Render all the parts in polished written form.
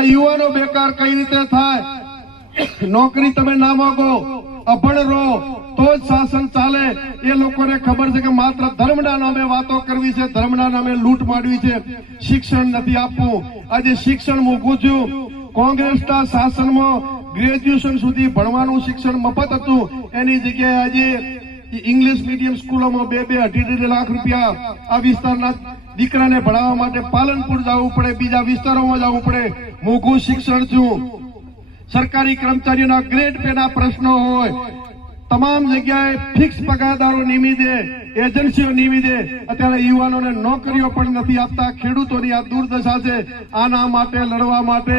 આપણા યુવાનો બેકાર કઈ રીતે થાય? નોકરી તમે ના માંગો, અભણ રહો તો જ શાસન ચાલે. એ લોકોને ખબર છે કે માત્ર ધર્મના નામે વાતો કરવી છે, ધર્મના નામે લૂંટ માંડવી છે, શિક્ષણ નથી આપવું. આજે શિક્ષણ મૂકવું છું. કોંગ્રેસના શાસનમાં ગ્રેજ્યુએશન સુધી ભણવાનું શિક્ષણ મફત હતું. એની જગ્યાએ આજે ઇંગ્લિશ મીડિયમ સ્કૂલોમાં 2-2 લાખ રૂપિયા આ વિસ્તારના દીકરાને ભણાવવા માટે પાલનપુર જવું પડે, બીજા વિસ્તારોમાં જવું પડે. મોંઘું શિક્ષણ છું. સરકારી કર્મચારીઓના ગ્રેડ પેના પ્રશ્નો હોય, તમામ જગ્યાએ ફિક્સ પગારદારો નિમી દે, એજન્સીઓ નિમી દે. અત્યારે યુવાનોને નોકરીઓ પણ નથી આપતા. ખેડૂતોની આ દુર્દશા છે. આના માટે લડવા માટે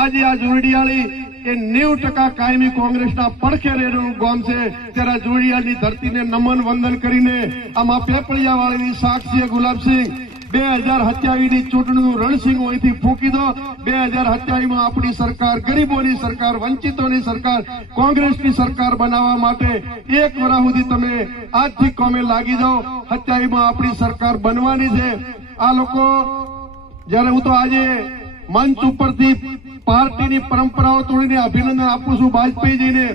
આજે આ જોડિયાળી એ 90% કાયમી કોંગ્રેસના પડખે રહેલું ગામ છે. ત્યારે જોડિયાળની ધરતીને નમન વંદન કરીને આમાં પેપળિયાવાળીની સાક્ષી ગુલાબસિંહ 2027 ની ચૂંટણીનું રણસિંહ અહીંથી ફૂંકી દો. 2027 માં આપણી સરકાર, ગરીબોની સરકાર, વંચિતોની સરકાર, કોંગ્રેસની સરકાર બનાવવા માટે 1 વર્ષ સુધી તમે આજથી કોમે લાગી જાઓ. 27 માં આપણી સરકાર બનવાની છે. આ લોકો જયારે હું તો આજે મંચ ઉપરથી પાર્ટીની પરંપરાઓ તોડીને અભિનંદન આપું છું વાજપેયીજીને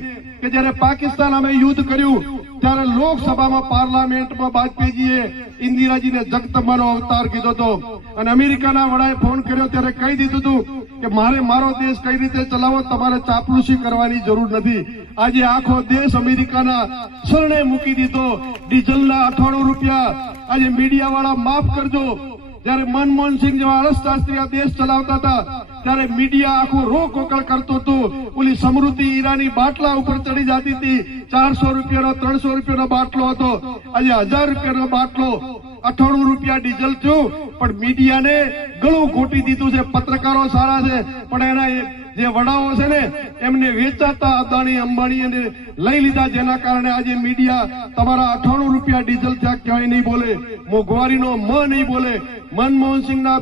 કે જયારે પાકિસ્તાન અમે યુદ્ધ કર્યું ત્યારે લોકસભામાં પાર્લામેન્ટમાં વાજપેયીજીએ ઇન્દિરાજીને જગદંબાનો અવતાર કીધો હતો. અને અમેરિકાના વડાએ ફોન કર્યો ત્યારે કહી દીધું હતું કે મારો દેશ કઈ રીતે ચલાવો, તમારે ચાપલુસી કરવાની જરૂર નથી. આજે આખો દેશ અમેરિકાના શરણે મૂકી દીધો. ડીઝલના 98 રૂપિયા. આજે મીડિયાવાળા માફ કરજો, જયારે મનમોહનસિંહ જેવા અરસશાસ્ત્રી આ દેશ ચલાવતા હતા ત્યારે મીડિયા આખું રોકકળ કરતું હતું. ઓલી સમૃદ્ધિ હીરાની બાટલા ઉપર ચડી જતી હતી. 400 રૂપિયાનો 300 રૂપિયાનો બાટલો હતો. આજે 1000 રૂપિયાનો બાટલો. 98 રૂપિયા ડીઝલ છું. પણ મીડિયાને ગળું ઘોટી દીધું છે. પત્રકારો સારા છે પણ એના જે વડાઓ છે ને એમને વેચાતા અદાણી અંબાણીને લઈ લીધા, જેના કારણે આજે મીડિયા તમારા 98 રૂપિયા ડીઝલ ત્યાં ક્યાંય નહીં બોલે, મોંઘવારીનો મ નહીં બોલે. મનમોહનસિંહના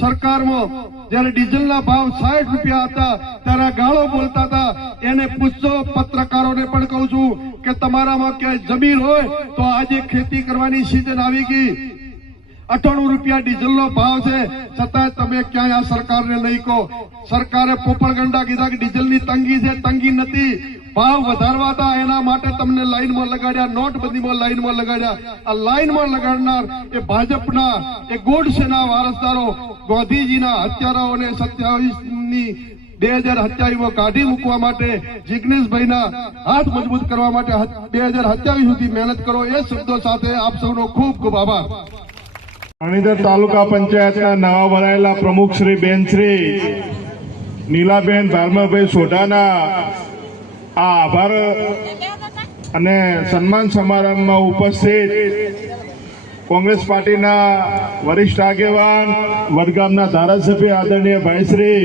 સરકારમાં જયારે ડીઝલના ભાવ 60 રૂપિયા હતા ત્યારે ગાળો બોલતા હતા. એને પૂછજો, પત્રકારોને પણ કહું છું કે તમારામાં ક્યાંય જમીન હોય તો આજે ખેતી કરવાની સિઝન આવી ગઈ. 98 રૂપિયા ડીઝલનો ભાવ છે છતાં તમે ક્યાંય આ સરકારને નહીં કહો. સરકારે પોપડગંડા કીધા કે ડીઝલની તંગી છે. તંગી નથી, ભાવ વધારવા હતા એના માટે તમને લાઈનમાં લગાડ્યા, નોટબંધીમાં લાઈનમાં લગાડ્યા. આ લાઈનમાં લગાડનાર એ ભાજપના, એ ગોડસેના વારસદારો, ગાંધીજીના હત્યારાઓને 2027 કાઢી મૂકવા માટે, જિગ્નેશભાઈના હાથ મજબૂત કરવા માટે 2027 સુધી મહેનત કરો. એ શબ્દો સાથે આપ સૌનો ખૂબ ખૂબ આભાર. પાણીદર તાલુકા પંચાયતના નવા વરાયેલા પ્રમુખ શ્રી બેન શ્રી નીલાબેન ધાર્મભાઈ સોઢાના આ આભાર અને સન્માન સમારંભમાં ઉપસ્થિત કોંગ્રેસ પાર્ટીના વરિષ્ઠ આગેવાન, વડગામના ધારાસભ્ય આદરણીય ભાઈ શ્રી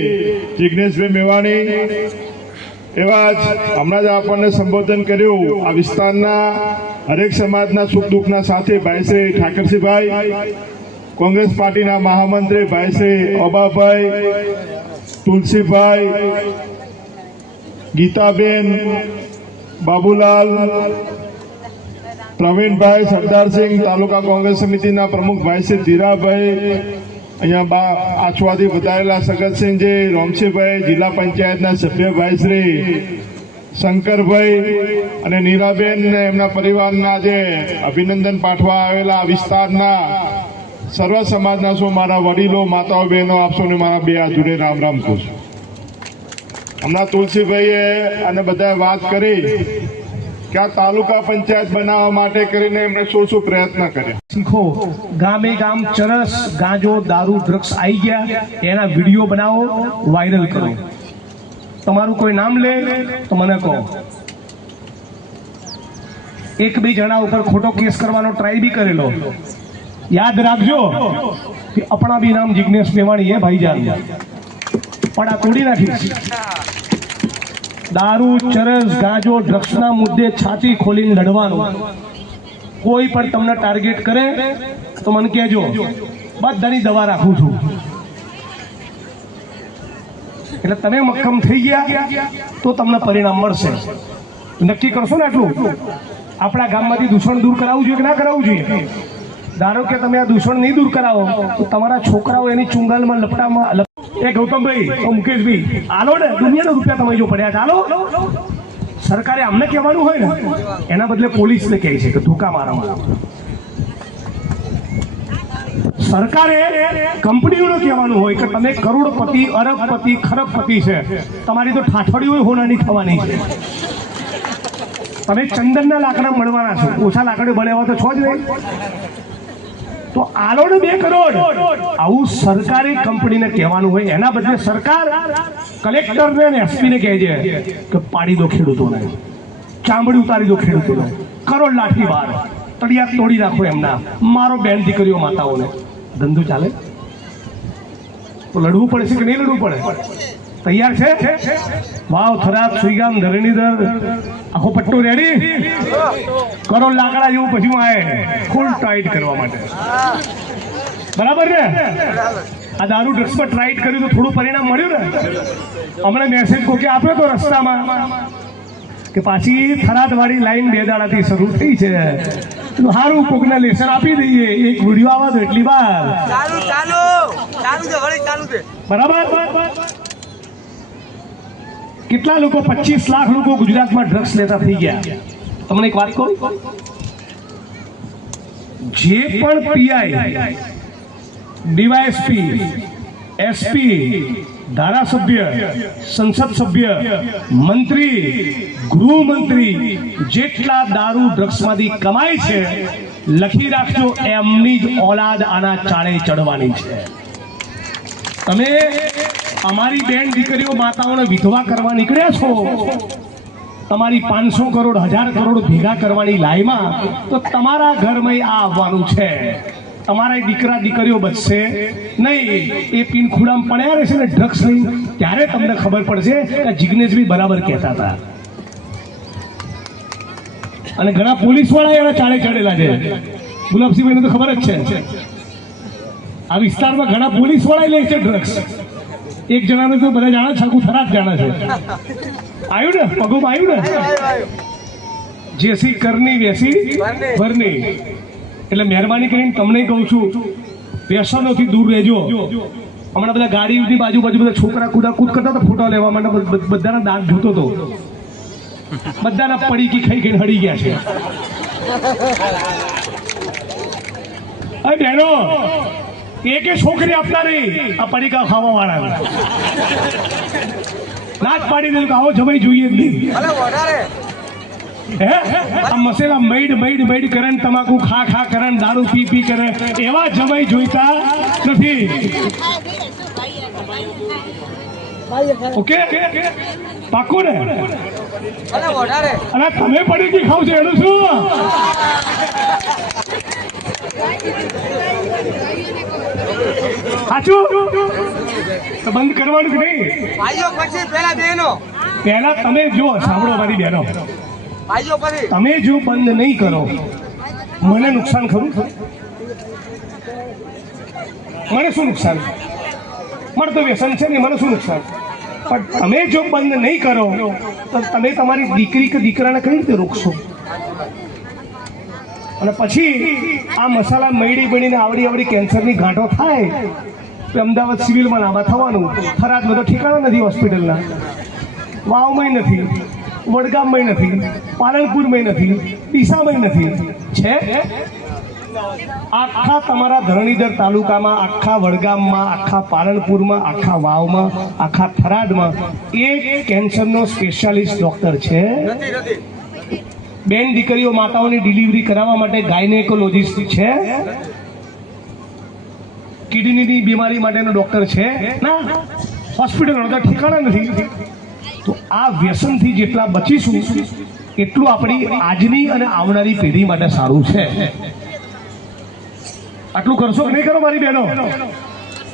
જિગ્નેશભાઈ મેવાણી, એવા જ હમણાં જ આપણને સંબોધન કર્યું આ વિસ્તારના હરેક સમાજના સુખ દુઃખના સાથી ભાઈ શ્રી ઠાકરસિંહભાઈ, કોંગ્રેસ પાર્ટીના મહામંત્રી ભાઈ શ્રી ઓબાભાઈ, તુલસીભાઈ, ગીતાબેન, બાબુલાલ, પ્રવીણભાઈ, સરદારસિંહ, તાલુકા કોંગ્રેસ સમિતિના પ્રમુખ ભાઈ શ્રી ધીરાભાઈ, અહીંયા આછવાથી વધારેલા સગતસિંહજી, રોમસિંહભાઈ, જિલ્લા પંચાયતના સભ્ય ભાઈ શ્રી શંકરભાઈ અને નીરાબેન ને એમના પરિવારના જે અભિનંદન પાઠવા આવેલા વિસ્તારના સર્વ સમાજના શું મારા વડીલો, માતાઓ, બહેનો, આપ સૌને મારા 2 હાથ જોડે રામ રામ કહું છું. હમણાં તુલસીભાઈએ અને બધાએ વાત કરી કે આ તાલુકા પંચાયત બનાવવા માટે કરીને એમણે શું પ્રયત્ન કર્યા. શીખો, ગામે ગામ ચરસ, ગાંજો, દારૂ, ડ્રગ્સ આવી ગયા, એના વિડીયો બનાવો, વાયરલ કરો. તમારું કોઈ નામ લે તો મને કહો. 1-2 જણા ઉપર ખોટો કેસ કરવાનો ટ્રાય બી કરેલો. યાદ રાખજો કે अपना भी नाम जिग्नेश मेवाणी है भाईजान, પણ આ તોડી નાખીશ. દારૂ, ચરસ, ગાંજો, ડ્રગ્સના મુદ્દે છાતી ખોલીને લડવાનું. કોઈ પણ તમને ટાર્ગેટ કરે તો મને કહેજો, બધાની દવા રાખું છું. એટલે તમે મક્કમ થઈ ગયા તો તમને પરિણામ મળશે. નક્કી કરશો ને આટલું. આપણા ગામમાંથી દૂષણ દૂર કરાવવું જોઈએ કે ના કરાવવું જોઈએ? ધારો કે તમે આ દૂષણ નહીં દૂર કરાવો તો તમારા છોકરાઓ એની ચુંગાલમાં લપટામાં એ ગૌતમભાઈ મુકેશભાઈ આલો ને દુનિયાના રૂપિયા તમે જો પડ્યા ચાલો સરકારે અમને કહેવાનું હોય ને એના બદલે પોલીસને કહે છે કે ધોકા મારા સરકારે કંપનીઓને કહેવાનું હોય કે તમે કરોડપતિ અરબપતિ ખરબપતિ છે તમારી તો ઠાઠડીઓ હોનાની થવાની છે તમે ચંદનના લાકડા મળવાના છો ઓછા લાકડે બળેવા તો છો જ નહીં તો આલો ને 2 કરોડ આવું સરકારી કંપનીને કહેવાનું હોય એના બદલે સરકાર કલેક્ટરને અને એસપીને કહે છે કે પાડી દો ખેડૂતોને ચામડી ઉતારી દો ખેડૂતોને કરોડ લાઠી બાર તળિયા તોડી નાખો એમના મારો બેન દીકરીઓ માતાઓને ધંધો ચાલે તો લડવું પડશે કે નહીં લડવું પડે તૈયાર છે વાવ થરાદ સુઈગામ ધરણીધર આખો પટ્ટો રેડી કરોડ લાકડા જેવું પછી આવે ફૂલ ટાઈટ કરવા માટે બરાબર ને આ દારૂ ડ્રગ્સ પર ટ્રાઈટ કર્યું તો થોડું પરિણામ મળ્યું ને હમણાં મેસેજ કોકે આપ્યો તો રસ્તામાં કે પાછી થરાદ વાળી લાઈન 2 દાડાથી શરૂ થઈ છે સારું કોકને લેસન આપી દઈએ એક વિડીયો આવા દો એટલી વાર બરાબર કેટલા લોકો 25 લાખ લોકો ગુજરાતમાં ડ્રગ્સ લેતા થઈ ગયા તમને એક વાત કહું જે પણ પીઆઈ ડીવાયએસપી એસપી ધારાસભ્ય સંસદ સભ્ય મંત્રી ગૃહમંત્રી જેટલા દારૂ ડ્રગ્સમાંથી કમાય છે લખી રાખજો એમની જ ઓલાદ આના ચાળે ચડવાની છે તમે અમારી બેન દીકરીઓ માતાઓને વિધવા કરવા નીકળ્યા છો તમારી 500 કરોડ 1000 કરોડ ભેગા કરવાની લાઈમાં તો તમારા ઘરમાં આ આવવાનું છે તમારા દીકરા દીકરીઓ બચશે નહીં એ પીન ખુડામ પડ્યા રહેશે ને ડ્રગ્સ લઈને ત્યારે તમને ખબર પડશે કે જિગ્નેશભાઈ બરાબર કહેતા હતા અને ઘણા પોલીસ વાળા એના ચાળે ચડેલા છે ગુલાબસિંહભાઈને તો ખબર જ છે આ વિસ્તારમાં ઘણા પોલીસ વાળા લે છે ડ્રગ્સ એક જણાને તો બધા જાણે છે આખું થરાદ જાણે છે આવ્યું ને પગોમાં આવ્યું ને જેસી કરની વેસી ભરની એટલે મહેરબાની કરીને તમને કહું છું વ્યસનોથી દૂર રહેજો હમણાં બધા ગાડીની બાજુ બધા છોકરા કૂદાકૂદ કરતા હતા ફોટો લેવા માટે બધાના દાંત ધોતો હતો બધાના પડીકી ખાઈ ખાઈને હળી ગયા છે અરે બહેનો એકે છોકરી આપતા નહીં આ પડીકા ખાવા વાળા નાચ પાડી દીધું કે આવો જમાઈ જોઈએ જ નહીં આ મસેલા મૈડ કરે ને તમાકુ ખા કરે ને દારૂ પી કરે એવા જમાઈ જોઈતા નથી ઓકે પાકું ને અને તમે પડીકી ખાવ છો એનું શું સાચું બંધ કરવાનું કે નહીં પહેલા તમે જો સાંભળો મારી બહેનો તમે જો બંધ નહીં કરો મને નુકસાન ખરું મને શું નુકસાન મને તો વ્યસન છે ને મને શું નુકસાન પણ તમે જો બંધ નહીં કરો તો તમે તમારી દીકરી કે દીકરાને કઈ રીતે રોકશો અને પછી આ મસાલા મૈડી બનીને આવડી કેન્સરની ગાંઠો થાય તો અમદાવાદ સિવિલમાં લાંબા થવાનું થરાદમાં તો ઠેકાણા નથી હોસ્પિટલના વાવમાં નથી વડગામમાં નથી પાલનપુરમાં નથી ડીસામાં નથી છે આખા તમારા ધરણીધર તાલુકામાં આખા વડગામમાં આખા પાલનપુરમાં આખા વાવમાં આખા થરાદમાં એક કેન્સરનો સ્પેશિયાલિસ્ટ ડોક્ટર છે બેન દીકરીઓ માતાઓની ડિલિવરી કરાવવા માટે ગાયનેકોલોજીસ્ટ છે કિડનીની બીમારી માટેનો ડોક્ટર છે ના હોસ્પિટલ ઠેકાણા નથી તો આ વ્યસનથી જેટલા બચીશું એટલું આપણી આજની અને આવનારી પેઢી માટે સારું છે આટલું કરશો કે નહીં કરો મારી બહેનો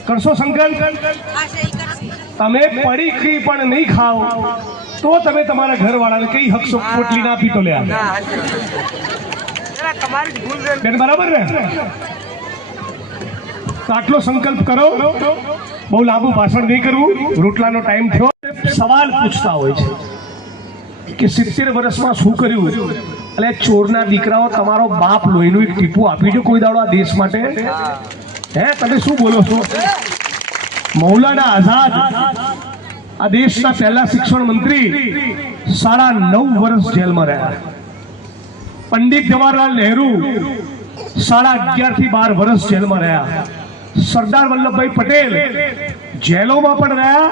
કરશો સંકલ્પ તમે પડીકી પણ નહીં ખાઓ તો તમે તમારા ઘરવાળાને કઈ હકશો પોટલી ના પીતો લે બેન બરાબર ને તો આટલો સંકલ્પ કરો બહુ લાંબુ ભાષણ નહીં કરવું રોટલાનો ટાઈમ થયો સવાલ પૂછતા હોય છે કે 70 વર્ષમાં શું કર્યું એટલે ચોરના દીકરાઓ તમારો બાપ લોહીનું એક ટીપું આપી દો કોઈ દાડો આ દેશ માટે હે તમે શું બોલો છો મૌલાના આઝાદ આ દેશના પહેલા શિક્ષણ મંત્રી 9.5 વર્ષ જેલમાં રહ્યા. પંડિત જવાહરલાલ નહેરુ 11.5 થી 12 વર્ષ જેલમાં રહ્યા. સરદાર વલ્લભભાઈ પટેલ જેલોમાં પણ રહ્યા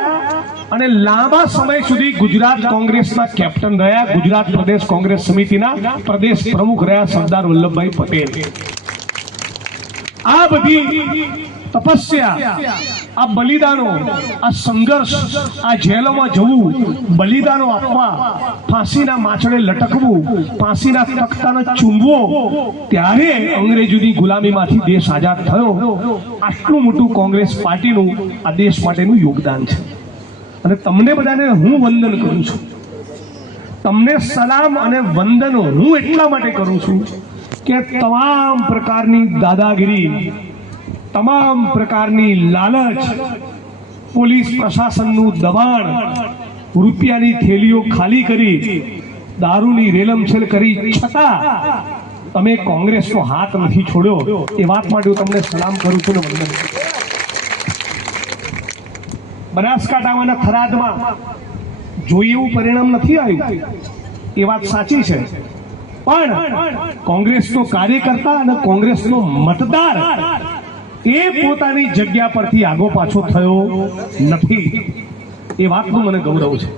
અને લાંબા સમય સુધી ગુજરાત કોંગ્રેસના કેપ્ટન રહ્યા. ગુજરાત પ્રદેશ કોંગ્રેસ સમિતિના પ્રદેશ પ્રમુખ રહ્યા સરદાર વલ્લભભાઈ પટેલ. આ બધી તપસ્યા, આ બલિદાનો, આ સંઘર્ષ, આ જેલોમાં જવું, બલિદાનો આપવા, ફાંસીના માછડે લટકવું, ફાંસીના તખ્તાને ચૂંબવો, ત્યારે અંગ્રેજોની ગુલામીમાંથી દેશ આઝાદ થયો. આટલું મોટું કોંગ્રેસ પાર્ટીનું આ દેશ માટેનું યોગદાન છે. અને તમને બધાને હું વંદન કરું છું. તમને સલામ અને વંદનો હું એટલા માટે કરું છું કે તમામ પ્રકારની દાદાગીરી, તમામ પ્રકારની લાલચ, પોલીસ પ્રશાસનનું દબાણ, રૂપિયાની થેલીઓ ખાલી કરી, દારૂની રેલમછેલ કરી છતાં તમે કોંગ્રેસનો હાથ નથી છોડ્યો. એ વાત માટે હું તમને સલામ કરું છું ને વંદન. બનાસકાંઠાના થરાદમાં જોઈએ એવું પરિણામ નથી આવ્યું, એ વાત સાચી છે. પણ કોંગ્રેસનો કાર્યકર્તા અને કોંગ્રેસનો મતદાર એ પોતાની જગ્યા પરથી આગો પાછો થયો નથી. એ વાતનું મને ગૌરવ છે.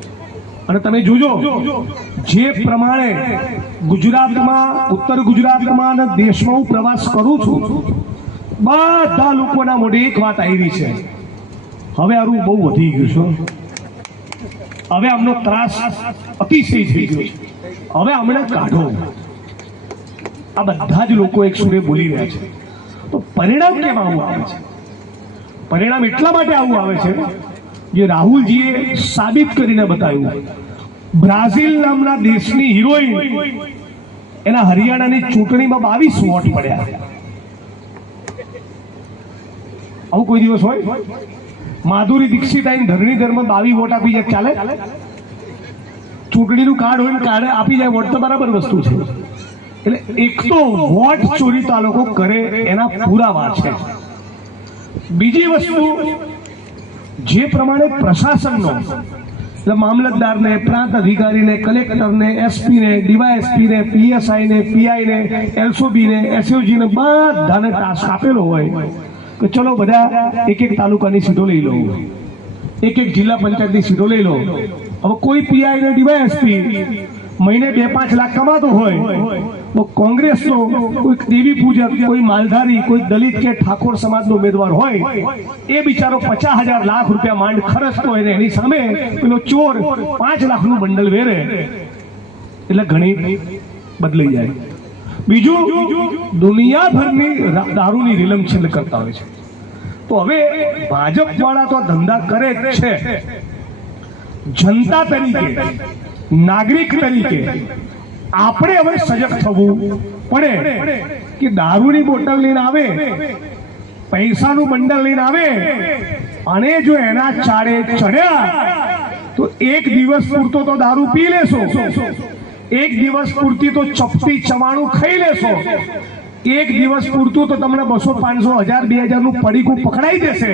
અને તમે જોજો, જે પ્રમાણે ગુજરાતમાં, ઉત્તર ગુજરાતમાં અને દેશમાં હું પ્રવાસ કરું છું, બધા લોકોના મોઢે એક વાત આવી છે, હવે આનું બહુ વધી ગયું છે, હવે આમનો ત્રાસ અતિશય થઈ ગયો છે, હવે અમને કાઢો. આ બધા જ લોકો એક સુરે બોલી રહ્યા છે. તો પરિણામ કેમ આવું આવે છે? પરિણામ એટલા માટે આવું આવે છે જે રાહુલજીએ સાબિત કરીને બતાવ્યું. બ્રાઝિલ નામના દેશની હિરોઈન, એના હરિયાણાની ચૂંટણીમાં 22 વોટ પડ્યા. આવું કોઈ દિવસ હોય? માધુરી દીક્ષિત આઈને ધરણીધરમાં 22 વોટ આપી જાય, ચાલે? ચૂંટણીનું કાર્ડ હોય ને કાર્ડ આપી જાય વોટ તો બરાબર વસ્તુ છે. એટલે એક તો વોટ ચોરી તો આ લોકો કરે એના પુરાવા છે. બીજી વસ્તુ, જે પ્રમાણે પ્રશાસનનો, એટલે મામલતદારને, પ્રાંત અધિકારીને, કલેક્ટરને, એસપીને, ડીવાયએસપીને, પીએસઆઈને, પીઆઈને, એલસોબીને, એસઓજીને બધાને ટાસ્ક આપેલો હોય કે ચલો બધા એક તાલુકાની સીટો લઈ લો, એક જિલ્લા પંચાયતની સીટો લઈ લો. હવે કોઈ પીઆઈ ને ડીવાયએસપી મહિને 2-5 લાખ કમાતો હોય તો કોંગ્રેસનો કોઈ દેવી પૂજક, કોઈ માલધારી, કોઈ દલિત કે ઠાકોર સમાજનો ઉમેદવાર હોય, એ બિચારો 50,000 લાખ રૂપિયા માંડ ખર્ચતો હોય ને એની સામે પેલો ચોર 5 લાખનું બંડલ વેરે, એટલે ઘણી બદલાઈ જાય. બીજું, દુનિયાભરની દારૂની રેલમછેલ કરતા હોય છે. તો હવે ભાજપ વાળા તો ધંધા કરે જ છે. જનતા તરીકે, નાગરિક તરીકે આપણે હવે સજગ થવું પડે કે દારૂની બોટલ લઈને આવે, પૈસાનું બંડલ લઈને આવે અને જો એના ચાળે ચડ્યા તો એક દિવસ પૂરતો તો દારૂ પી લેશો, એક દિવસ પૂરતી તો ચપટી ચવાણું ખાઈ લેશો, એક દિવસ પૂરતું તો તમને 200, 500, 1000, 2000 નું પડીકું પકડાઈ જશે.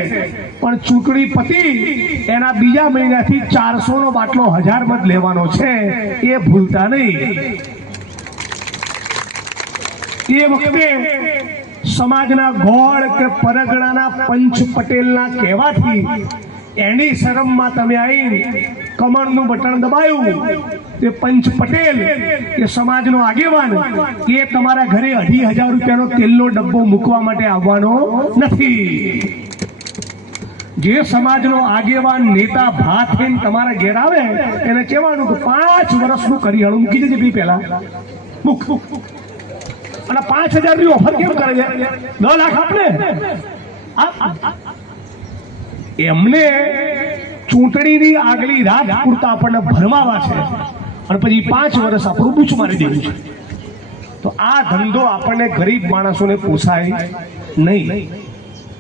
પણ ચૂંટણી પતી એના બીજા મહિનાથી 400 નો બાટલો 1000 માં જ લેવાનો છે, એ ભૂલતા નહીં. એ વખતે સમાજના ગોળ કે પરગણાના પંચ પટેલના કહેવાથી એની શરમમાં તમે આવી કમળનું બટન દબાયું. તે પંચ પટેલ એ સમાજનો આગેવાન, એ તમારા ઘરે 2,500 રૂપિયાનો તેલનો ડબ્બો મૂકવા માટે આવવાનો નથી. જે સમાજનો આગેવાન, નેતા ભાત થઈને તમારા ઘેર આવે એને કહેવાનું કે 5 વર્ષનું કરિયાણું મૂકી દેજે ભાઈ, પહેલા મૂક. અને 5,000 ની ઓફર કેમ કરે છે? 10 લાખ આપણે એમને ચૂંટણીની આગલી રાત પૂરતા આપણને ભરમાવા છે અને પછી 5 વર્ષ આપણું બૂચ મારી દેવું છે. તો આ ધંધો આપણને ગરીબ માણસોને પોસાય નહીં.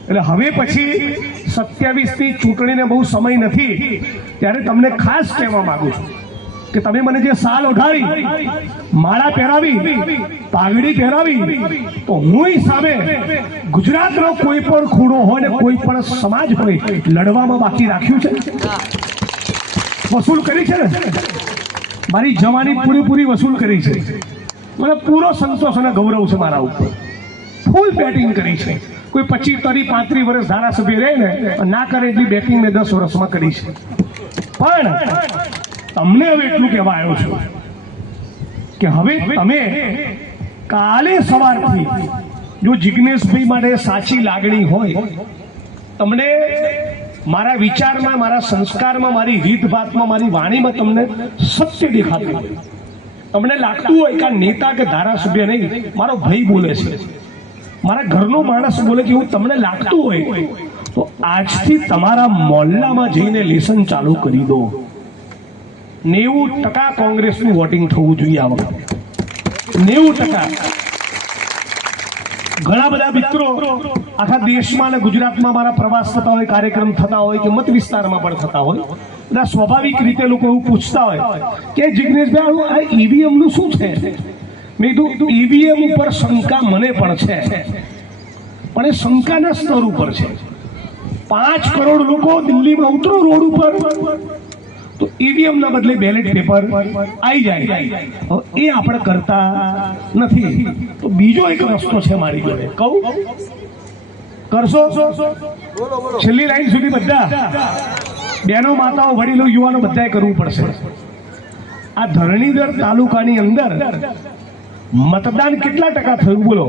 એટલે હવે પછી 27 ની ચૂંટણીને બહુ સમય નથી, ત્યારે તમને ખાસ કહેવા માંગુ છું કે તમે મને જે સાલ ઓઢાડી, માળા પહેરાવી, પાઘડી પહેરાવી, તો હું સામે ગુજરાતનો કોઈ પણ ખૂણો હોય ને કોઈ પણ સમાજ હોય લડવામાં બાકી રાખ્યું છે? વસૂલ કરી છે ને? મારી જવાની પૂરેપૂરી વસૂલ કરી છે. મને પૂરો સંતોષ અને ગૌરવ છે મારા ઉપર. ફૂલ બેટિંગ કરી છે. કોઈ 25, 30, 35 વર્ષ ધારાસભ્ય રહે ને ના કરે એટલી બેટિંગ મેં 10 વર્ષમાં કરી છે. પણ તમને હવે એટલું કહેવા આવ્યો છું કે હવે તમે કાલે સવારથી જો જિજ્ઞેશભાઈ માટે સાચી લાગણી હોય, તમને મારા વિચારમાં, મારા સંસ્કારમાં, મારી રીતભાતમાં, મારી વાણીમાં તમને સત્ય દેખાતું હોય, તમને લાગતું હોય કે આ નેતા કે ધારાસભ્ય નહીં, મારો ભાઈ બોલે છે, મારા ઘરનો માણસ બોલે છે, એવું તમને લાગતું હોય તો આજથી તમારા મોહલ્લામાં જઈને લેસન ચાલુ કરી દો. 90% કોંગ્રેસનું વોટિંગ થવું જોઈએ આ વખતે. 90%. ઘણા બધા મિત્રો આખા દેશમાં અને ગુજરાતમાં મારા પ્રવાસ થતા હોય, કાર્યક્રમ થતા હોય કે મત વિસ્તારમાં પણ થતા હોય, બધા સ્વાભાવિક રીતે લોકો એવું પૂછતા હોય કે જિજ્ઞેશભાઈ આ ઈવીએમ નું શું છે? મેં કીધું ઈવીએમ ઉપર શંકા મને પણ છે, પણ એ શંકાના સ્તર ઉપર છે. 5 કરોડ લોકો દિલ્હીમાં ઉતરો રોડ ઉપર તો ઈવીએમ ના બદલે બેલેટ પેપર આવી જાય. એ આપણે કરતા નથી. તો બીજો એક રસ્તો છે મારી જોડે, કહું? કરશો? છેલ્લી લાઈન સુધી બધા બહેનો, માતાઓ, વડીલો, યુવાનો બધાએ કરવું પડશે. આ ધરણીધર તાલુકાની અંદર મતદાન કેટલા ટકા થયું? બોલો,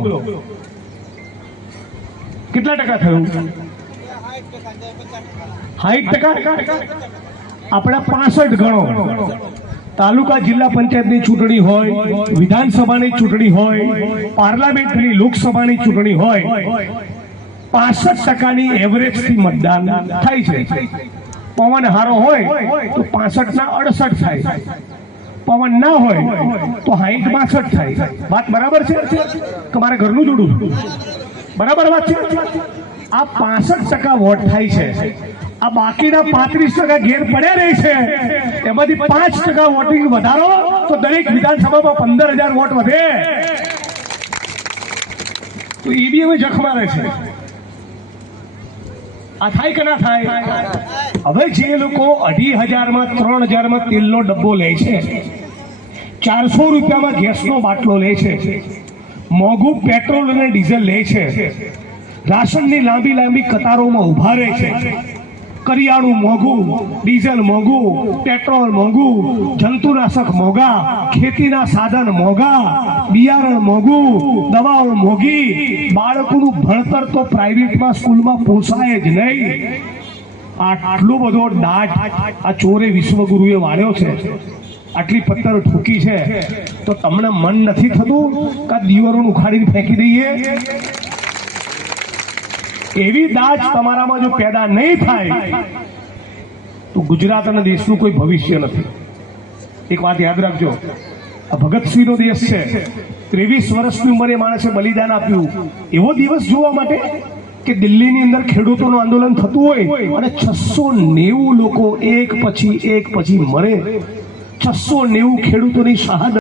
કેટલા ટકા થયું? 60%. આપણા 65 ગણો. તાલુકા જિલ્લા પંચાયતની ચૂંટણી હોય, વિધાનસભાની ચૂંટણી હોય, પાર્લામેન્ટની લોકસભાની ચૂંટણી હોય, 65%ની એવરેજથી મતદાન થાય છે. પવન હારો હોય તો 65 ના 68 થાય, પવન ના હોય તો 60 62 થાય. વાત બરાબર છે કે મારે ઘરનું જોડું? બરાબર વાત છે. આ 65% વોટ થાય છે. આ બાકીના 35% ઘેર પડ્યા રહે છે. એમાંથી 5% વોટિંગ વધારો તો દરેક વિધાનસભામાં 15,000 વોટ વધે. તો ઈવીએમ જખ મારે છે. આ થાય કે ના થાય? હવે જે લોકો 2,500 માં 3,000 માં તેલનો ડબ્બો લે છે, 400 રૂપિયામાં ગેસનો બાટલો લે છે, મોંઘું પેટ્રોલ અને ડીઝલ લે છે, રાશનની લાંબી લાંબી કતારોમાં ઉભા રહે છે, કરિયાણું મોંઘું, ડીઝલ મોંઘું, પેટ્રોલ મોંઘું, જંતુનાશક મોંઘા, ખેતીના સાધન મોંઘા, બિયારણ મોંઘું, દવાઓ મોંઘી, બાળકોનું ભણતર તો પ્રાઇવેટમાં સ્કૂલમાં પોસાય જ નહીં. આટલો બધો દાટ આ ચોરે વિશ્વગુરુએ વાળ્યો છે, આટલી પથ્થર ઠોકી છે, તો તમને મન નથી થતું કે દીવારોને ઉખાડીને ફેંકી દઈએ? એવી દાજ તમારામાં જો પેદા નહીં થાય તો ગુજરાત અને દેશનું કોઈ ભવિષ્ય નથી. એક વાત યાદ રાખજો, આ ભગતસિંહનો દેશ છે. 23 વર્ષની ઉંમરે માણસે બલિદાન આપ્યું એવો દિવસ જોવા માટે કે દિલ્હીની અંદર ખેડૂતોનું આંદોલન થતું હોય અને 690 લોકો એક પછી મરે. 690 ખેડૂતોની શહાદત.